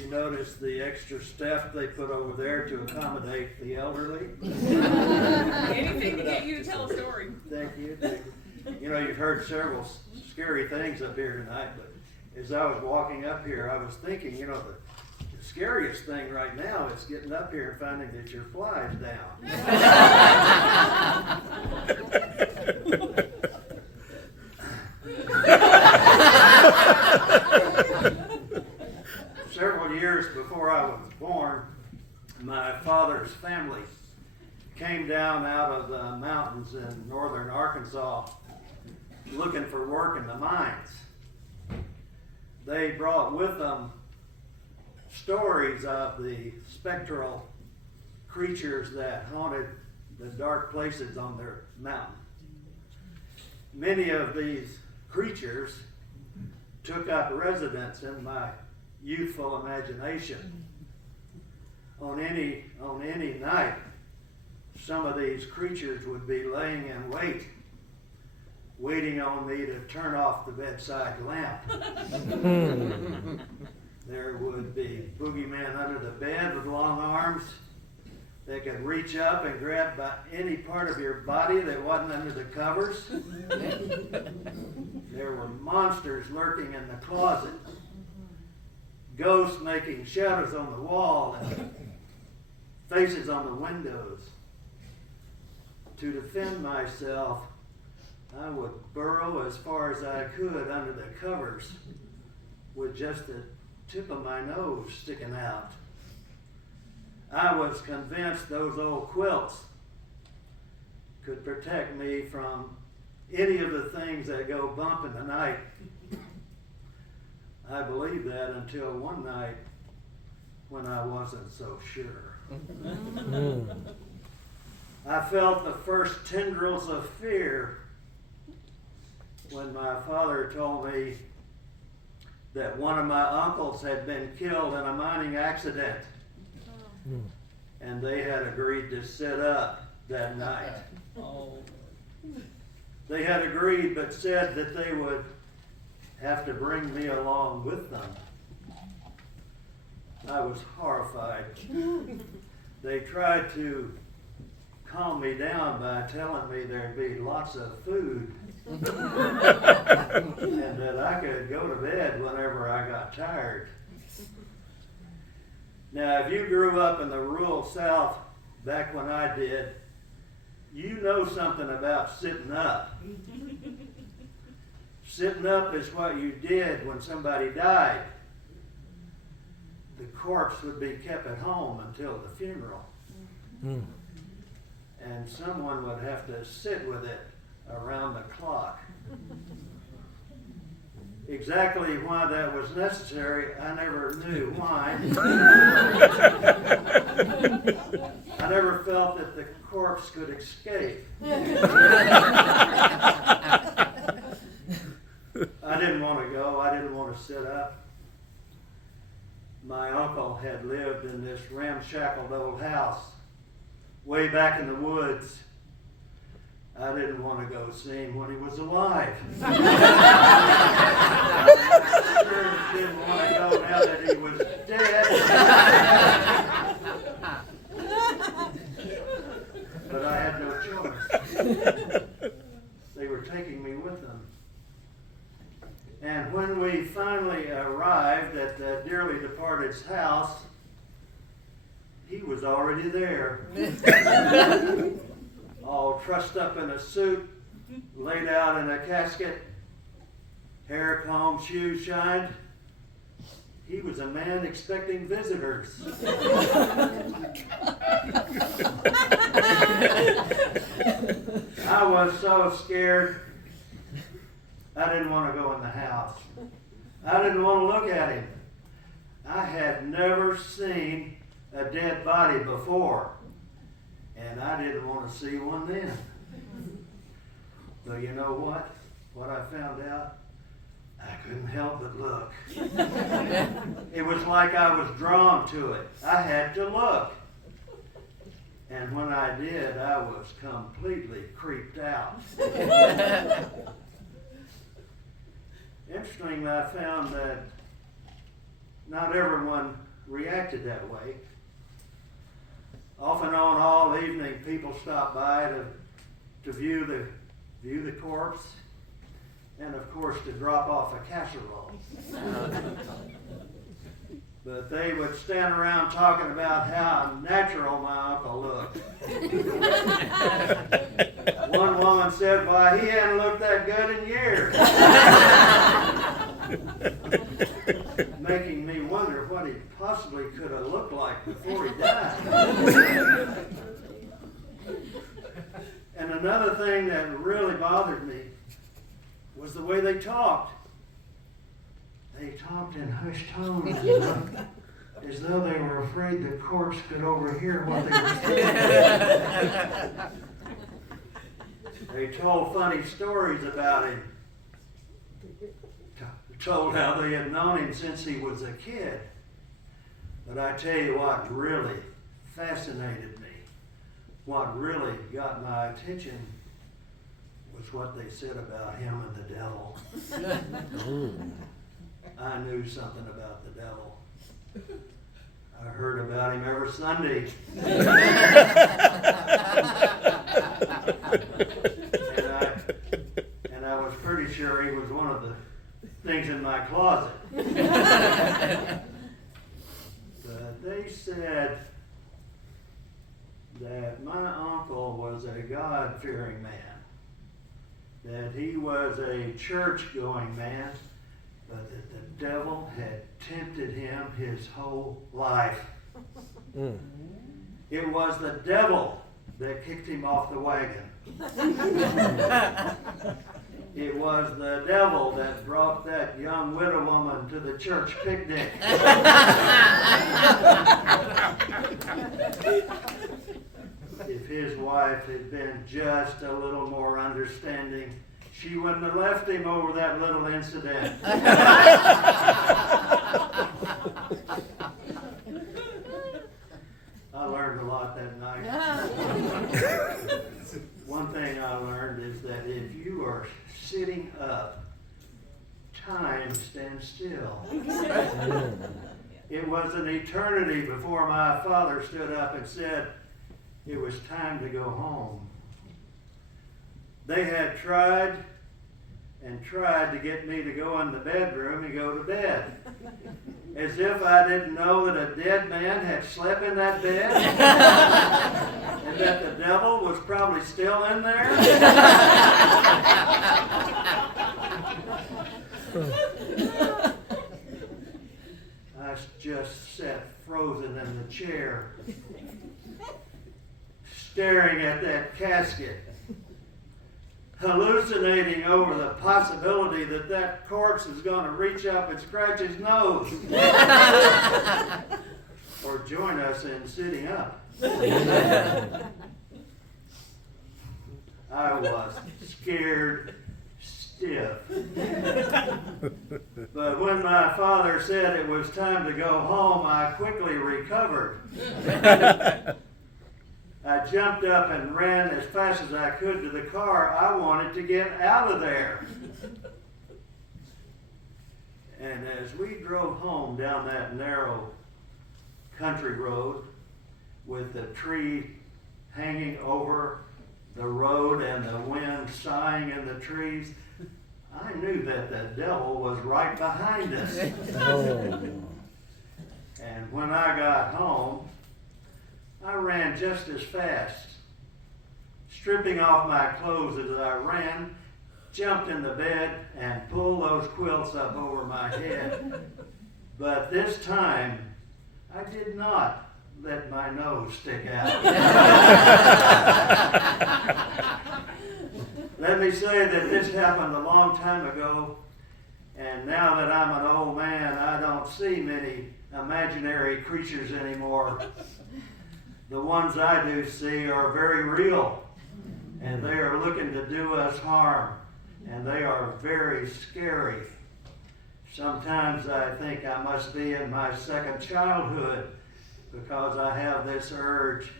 you notice the extra step they put over there to accommodate the elderly? Anything to get you to tell a story. Thank you. You know, you've heard several scary things up here tonight, but as I was walking up here, I was thinking, you know, the scariest thing right now is getting up here and finding that your fly's down. Several years before I was born, my father's family came down out of the mountains in northern Arkansas looking for work in the mines. They brought with them stories of the spectral creatures that haunted the dark places on their mountain. Many of these creatures took up residence in my youthful imagination. On any night, some of these creatures would be laying in wait, waiting on me to turn off the bedside lamp. There would be boogeymen under the bed with long arms that could reach up and grab by any part of your body that wasn't under the covers. There were monsters lurking in the closet, ghosts making shadows on the wall and faces on the windows. To defend myself, I would burrow as far as I could under the covers with just the tip of my nose sticking out. I was convinced those old quilts could protect me from any of the things that go bump in the night. I believed that until one night when I wasn't so sure. I felt the first tendrils of fear when my father told me that one of my uncles had been killed in a mining accident, and they had agreed to sit up that night. They had agreed, but said that they would have to bring me along with them. I was horrified. They tried to calm me down by telling me there'd be lots of food and that I could go to bed whenever I got tired. Now, if you grew up in the rural South back when I did, you know something about sitting up. Sitting up is what you did when somebody died. The corpse would be kept at home until the funeral. And someone would have to sit with it around the clock. Exactly why that was necessary, I never knew why. I never felt that the corpse could escape. I didn't want to go. I didn't want to sit up. My uncle had lived in this ramshackled old house way back in the woods. I didn't want to go see him when he was alive. I sure didn't want to go now that he was dead. But I had no choice. They were taking me with them. And when we finally arrived at the dearly departed's house, he was already there. All trussed up in a suit, laid out in a casket, hair combed, shoes shined. He was a man expecting visitors. I was so scared, I didn't want to go in the house. I didn't want to look at him. I had never seen a dead body before, and I didn't want to see one then. But you know what? What I found out? I couldn't help but look. It was like I was drawn to it. I had to look. And when I did, I was completely creeped out. Interestingly, I found that not everyone reacted that way. Off and on all evening, people stopped by to view the corpse, and of course to drop off a casserole. But they would stand around talking about how natural my uncle looked. One woman said, "Why, he hadn't looked that good in years." Making me wonder what he possibly could have looked like before he died. And another thing that really bothered me was the way they talked. They talked in hushed tones, as though they were afraid the corpse could overhear what they were saying. They told funny stories about him. Told how they had known him since he was a kid. But I tell you what really fascinated me, what really got my attention, was what they said about him and the devil. I knew something about the devil. I heard about him every Sunday. and I was pretty sure he was one of the things in my closet. But they said that my uncle was a God-fearing man, that he was a church-going man, but that the devil had tempted him his whole life. It was the devil that kicked him off the wagon. It was the devil that brought that young widow woman to the church picnic. If his wife had been just a little more understanding, she wouldn't have left him over that little incident. I learned a lot that night. One thing I learned is that if you are sitting up, time stands still. It was an eternity before my father stood up and said it was time to go home. They had tried and tried to get me to go in the bedroom and go to bed. As if I didn't know that a dead man had slept in that bed and that the devil was probably still in there. I just sat frozen in the chair, staring at that casket, hallucinating over the possibility that that corpse is going to reach up and scratch his nose or join us in sitting up. I was scared stiff. But when my father said it was time to go home, I quickly recovered. I jumped up and ran as fast as I could to the car. I wanted to get out of there. And as we drove home down that narrow country road with the tree hanging over the road and the wind sighing in the trees, I knew that the devil was right behind us. And when I got home, I ran just as fast, stripping off my clothes as I ran, jumped in the bed, and pulled those quilts up over my head. But this time, I did not let my nose stick out. Let me say that this happened a long time ago, and now that I'm an old man, I don't see many imaginary creatures anymore. The ones I do see are very real, and they are looking to do us harm, and they are very scary. Sometimes I think I must be in my second childhood because I have this urge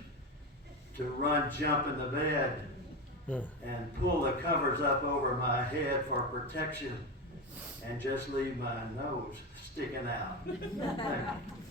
to run, jump in the bed, and pull the covers up over my head for protection and just leave my nose sticking out. Thank you.